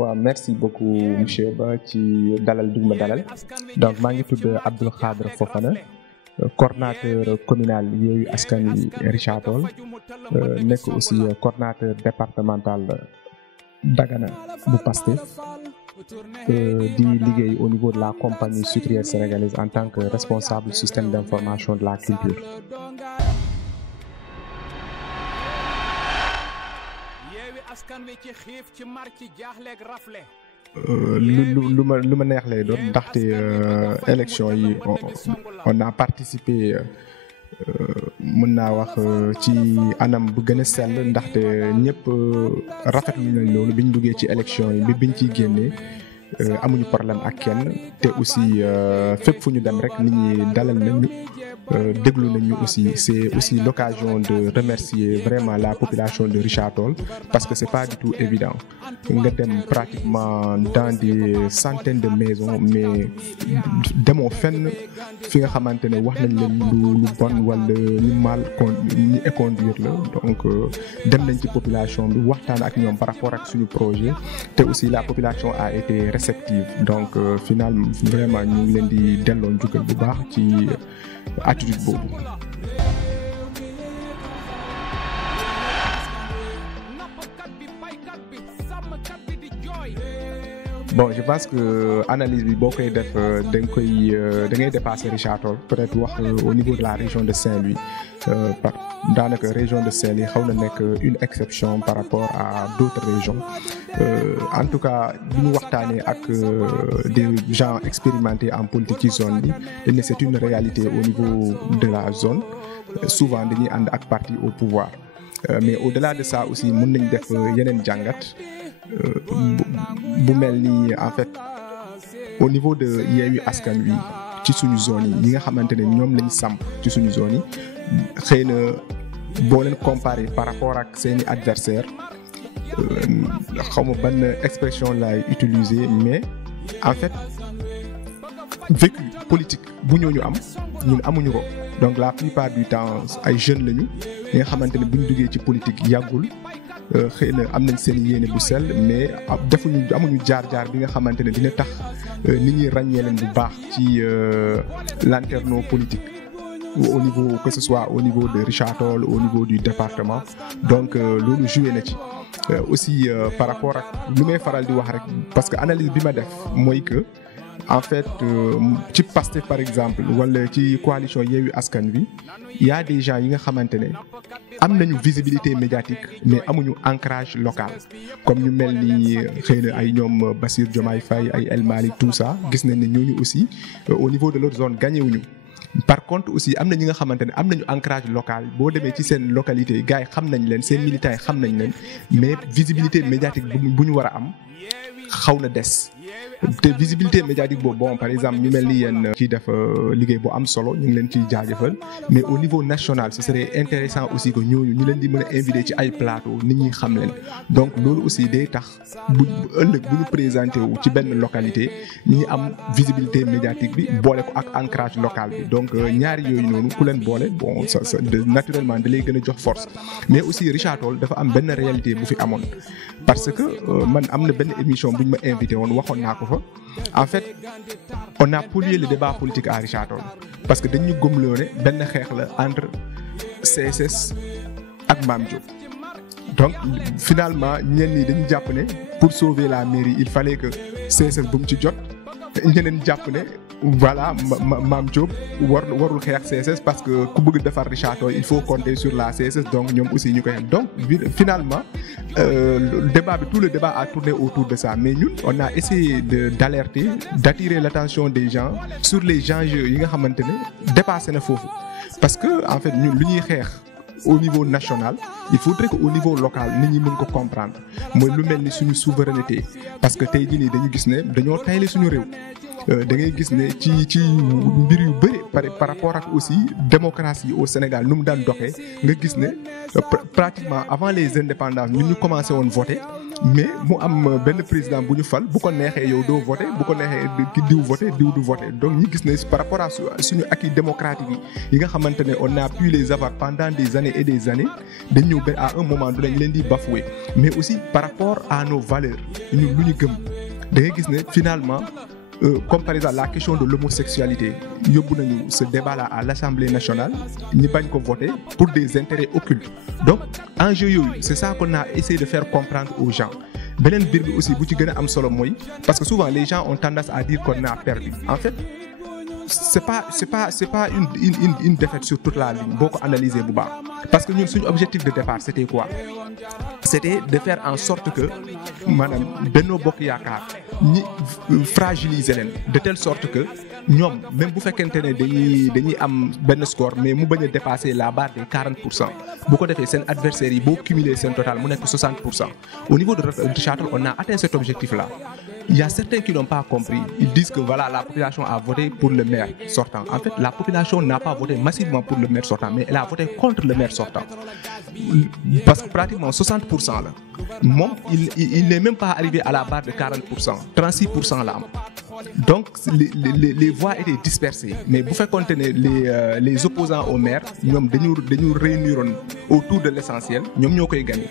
waaw merci beaucoup monsieur Ba ci dalal bi ma dalal donc maa ngi tudd Abdoul Khadre Fofana coordonnateur communal Yewwi Askan Wi Richard Toll nekk aussi coordonnateur départemental Dagana bu Pastef di liggéey au niveau de la compagnie sucrière sénégalaise en tant que responsable système d'information de la culture. lu ma neex lay doon ndaxte élection yi on a participé mën naa wax ci anam bu gën a sell ndaxte ñëpp rafetlu nañ loolu biñ duggee ci élection yi biñ ciy génnee amuñu problème ak kenn te aussi fépp fu ñu dem rek nit ñi dalal nañu déglu nañu aussi c'est aussi l'occasion de remercier vraiment la population de Richard Toll parce que c'est pas du tout évident nga dem pratiquement dans des centaines de maisons mais demoo fenn fi nga xamante ne wax nañ leen lu bon wala ñu mal ñu éconduire la donc dem nañ ci population bi waxtaan ak ñoom par rapport ak suñu projet te aussi la population a été réceptive donc finalement vraiment ñu ngi leen di delloo njukkal bu baax ci attitude boobu. Bon je pense que analyse bi boo koy def da ngay dépasser Richard Toll peut-être wax au niveau de la région de Saint-Louis daanaka région de Saint-Louis xaw na nekk une exception par rapport à d'autres régions en tout cas bu ñu waxtaanee ak des gens expérimentés en politique ci zone bi dañ ne c'est une réalité au niveau de la zone souvent dañuy ànd ak parti au pouvoir mais au-delà de ça aussi mën nañ def yeneen jàngat bu mel ni en fait au niveau de Yewwi Askan Wi ci suñu zone yi ñi nga xamante ne ñoom lañ samp ci suñu zone yi xëy na boo leen comparer par rapport ak seeni adversaires xaw ma ban expression laay utiliser mais en fait vécu politique bu ñooñu am ñun amuñu ko donc la plupart du temps ay jeunes lañu ñi nga xamante ne buñ duggee ci politique yàggul xëy na am nañ seen yéene bu sell mais amuñu jaar-jaar bi nga xamante ne dina tax nit ñi ràññee leen bu baax ci lanterneau politique au niveau que ce soit au niveau de Richard Toll au niveau du département donc loolu joué na ci aussi par rapport ak lu may faral di wax rek parce que analyse bi ma def mooy que en fait ci Pastef par exemple wala ci coalition Yewwi Askan Wi il y a des gens yi nga xamante ne am nañu visibilité médiatique mais amuñu ancrage local comme ñu mel ni xëy na ay ñoom Bassirou Diomaye Faye ay El Malick tout ça gis nañ ne ñooñu aussi au niveau de leur zone gagné wuñu par contre aussi am na ñi nga xamante ne am nañu ancrage local boo demee ci seen localité yi gars yi xam nañ leen seen militants yi xam nañ leen mais visibilité médiatique bu ñu war a am xaw na des te visibilité médiatique boobu bon par exemple ñu mel ni yéen ciy def liggéey bu am solo ñu ngi leen ciy jaajëfal mais au niveau national ce serait intéressant aussi que ñooñu ñu leen di mën a inviter ci ay plateau nit ñi xam leen donc loolu aussi day tax bu ëllëg bu ñu présenté wu ci benn localité ñi am visibilité médiatique bi boole ko ak ancrage local bi donc ñaari yooyu noonu ku leen boole bon ça naturellement da lay gën a jox force mais aussi Richard Toll dafa am benn réalité bu fi amoon parce que man am na benn émission bu ñu ma invité woon waxoon naa ko fa en fait on a pollué le débat politique à Richard Toll parce que dañu gëmloo ne benn xeex la entre CSS ak Mame Diop donc finalement ñenn ñi dañu jàpp ne pour sauver la mairie il fallait que CSS bu mu ci jot ñeneen jàpp ne voilà Mame Diop warul xeex CSS parce que ku bëgg defar Richard Toll il faut compter sur la CSS donc ñoom aussi ñu koy xam donc finalement débat bi tout le débat a tourné autour de ça mais ñun on a essayé d'alerter d'attirer l'attention des gens sur les enjeux yi nga xamante ne dépassé na foofu parce que en fait ñun lu ñuy xeex au niveau national il faudrait que au niveau local nit ñi mën ko comprendre mooy lu mel ni suñu souveraineté parce que tey jii nii dañu gis ne dañoo tayle suñu réew da ngay gis ne ci mbir yu bëri par rapport ak aussi démocratie au Sénégal nu mu daan doxee nga gis ne pratiquement avant les indépendances ñun ñu commencé woon voter mais mu am benn président bu ñu fal bu ko neexee yow doo voté bu ko neexee ki diw voté diw du voté donc ñi gis ne par rapport à suñu acquis démocratique yi nga xamante ne on a pu les avoir pendant des années et des années dañ ñëw ba à un moment donné ñu leen di bafouer mais aussi par rapport à nos valeurs ñun lu ñu gëm da ngay gis ne finalement comme par exemple la question de l'homosexualité yóbbu nañu ce débat là à l'Assemblée nationale ñi bañ ko voter pour des intérêts occultes donc enjeu yooyu c'est ça qu'on a essayé de faire comprendre aux gens beneen biir bi aussi bu ci gën a am solo mooy parce que souvent les gens ont tendance à dire qu'on a perdu en fait c'est pas une défaite sur toute la ligne boo ko analyser bu baax parce que ñun suñu objectif de départ c'était quoi c'était de faire en sorte que maanaam Benno Bokk Yaakaar ñi fragiliser leen de telle sorte que ñoom même bu fekkente ne dañuy am benn score mais mu bañ a dépasser la barre des 40% bu ko defee seen adversaires yi boo cumuler seen total mu nekk 60%. Au niveau de Richard-Toll on a atteint cet objectif là. Il y a certains qui n'ont pas compris. Ils disent que voilà, la population a voté pour le maire sortant. En fait, la population n'a pas voté massivement pour le maire sortant, mais elle a voté contre le maire sortant. Parce que pratiquement 60% là. Moom, il n'est même pas arrivé à la barre de 40%. 36% là. Donc, les voix étaient dispersées. Mais bu fekkoonte ne les opposants au maire, ñoom dañu réunir autour de l'essentiel, ñoom ñoo koy gagner.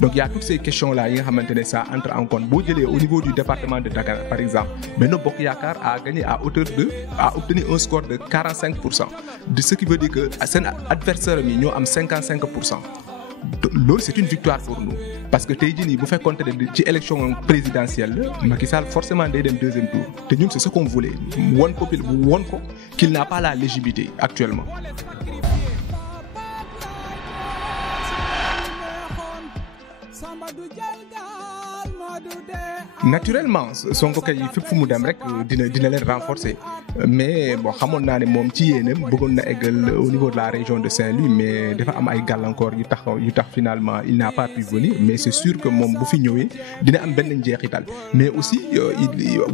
Donc, il y a toutes ces questions-là yi nga xamante ne ça entre en compte. Boo jëlee au niveau du département de Dakar, par exemple, Benno Bokk Yaakaar a gagné a obtenu un score de 45%. De ce qui veut dire que seen adversaire yi ñoo am 55%. Loolu c'est une victoire pour nous parce que tey jii nii bu fekkoonte ne ci élection présidentielle Macky Sall forcément day dem deuxième tour te ñun c'est ce qu'on voulait won ko qu'il n'a pas la légitimité actuellement. Naturellement Sonko kay fépp fu mu dem rek dina leen renforcer mais bon xamoon naa ne moom ci yéenam bëggoon na eggal au niveau de la région de Saint-Louis mais dafa am ay gàllankoor yu tax finalement il n'a pas pu venir mais c'est sûr que moom bu fi ñëwee dina am benn njeexital mais aussi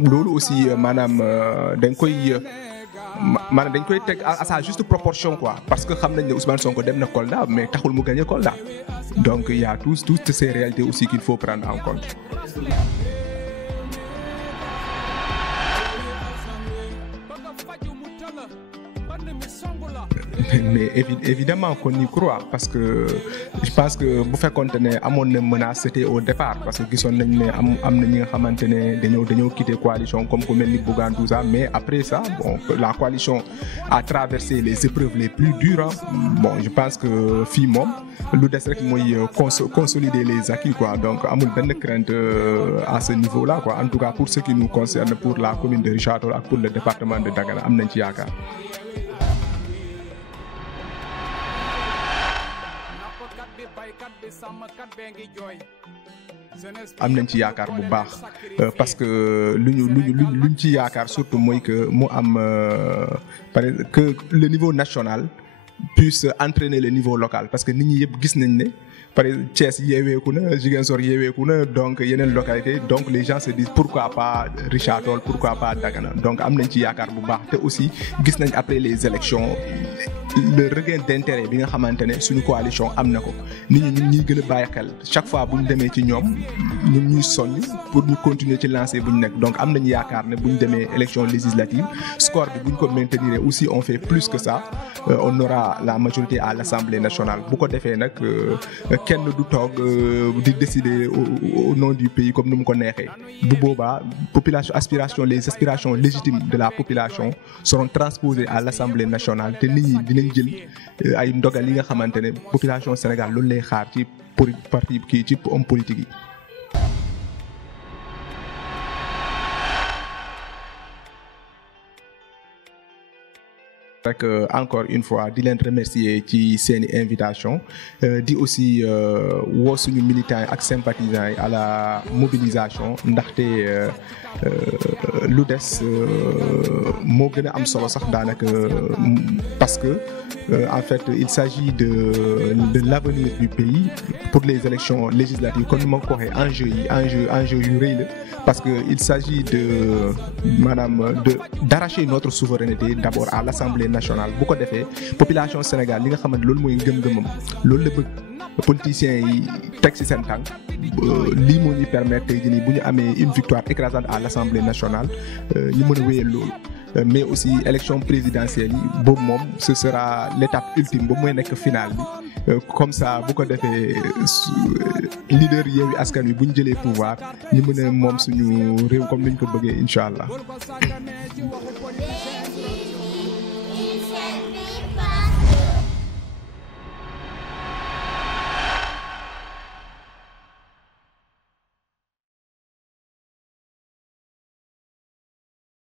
loolu aussi maanaam dañ koy teg à sa juste proportion quoi parce que xam nañ ne Ousmane Sonko dem na Kolda mais taxul mu gagner Kolda donc il y a toutes ces réalités aussi qu'il faut prendre en compte. Mais évidemment qu'on y croit parce que je pense que bu fekkoonte ne amoon na menace c'était au départ parce que gisoon nañ ne am na ñi nga xamante ne dañoo quitter coalition comme ku mel ni Bougane tout ça mais après ça bon la coalition a traversé les épreuves les plus dures bon je pense que fii moom lu des rek mooy consolider les acquis quoi donc amul benn crainte à ce niveau là quoi en tout cas pour ce qui nous concerne pour la commune de Richard-Toll ak pour le département de Dagana am nañ ci yaakaar. am nañ ci yaakaar bu baax parce que luñ ci yaakaar surtout mooy que mu am que le niveau national puisse entraîner le niveau local parce que nit ñi yëpp gis nañ ne par exemple Thiès yeeweeku na Ziguinchor yeeweeku na donc yeneen localités donc les gens se disent pourquoi pas Richard-Toll pourquoi pas Dagana donc am nañ ci yaakaar bu baax te aussi gis nañ après les élections le regain d'intérêt bi nga xamante ne suñu coalition am na ko nit ñi ñuy gën a bàyyi xel chaque fois bu ñu demee ci ñoom ñun ñuy soññ pour ñu continuer ci lancer bu ñu nekk donc am nañu yaakaar ne bu ñu demee élection législative score bi bu ñu ko maintenir aussi on fait plus que ça on aura la majorité à l'Assemblée nationale bu ko defee nag kenn du toog di décider au nom du pays comme ni mu ko neexee bu boobaa les aspirations légitimes de la population seront transposées à l'Assemblée nationale te nit ñi dinañ jël ay ndogal yi nga xamante ne population Sénégal loolu lay xaar ci parti kii ci homme politique yi. rek encore une fois di leen remercier ci seeni invitation di aussi woo suñu militants yi ak sympathisants yi à la mobilisation ndaxte lu des moo gën a am solo sax daanaka parce que en fait il s'agit de l'avenir du pays pour les élections législatives comme ni ma ko waxee enjeu yu rëy la parce que il s'agit d'arracher notre souveraineté d'abord à l'Assemblée nationale bu ko defee population Sénégal li nga xamante loolu mooy ngëm-ngëmam loolu la bëgg politiciens yi teg ci seen tànk lii moo ñuy permettre tey jii nii bu ñu amee une victoire écrasante à l'Assemblée nationale ñu mën a wéyal loolu. Mais aussi élection présidentielle yi boobu moom ce sera l'étape ultime boobu mooy nekk finale bi comme ça bu ko defee leader Yewwi Askan Wi bu ñu jëlee pouvoir ñu mën a moom suñu réew comme ni ñu ko bëggee incha allah.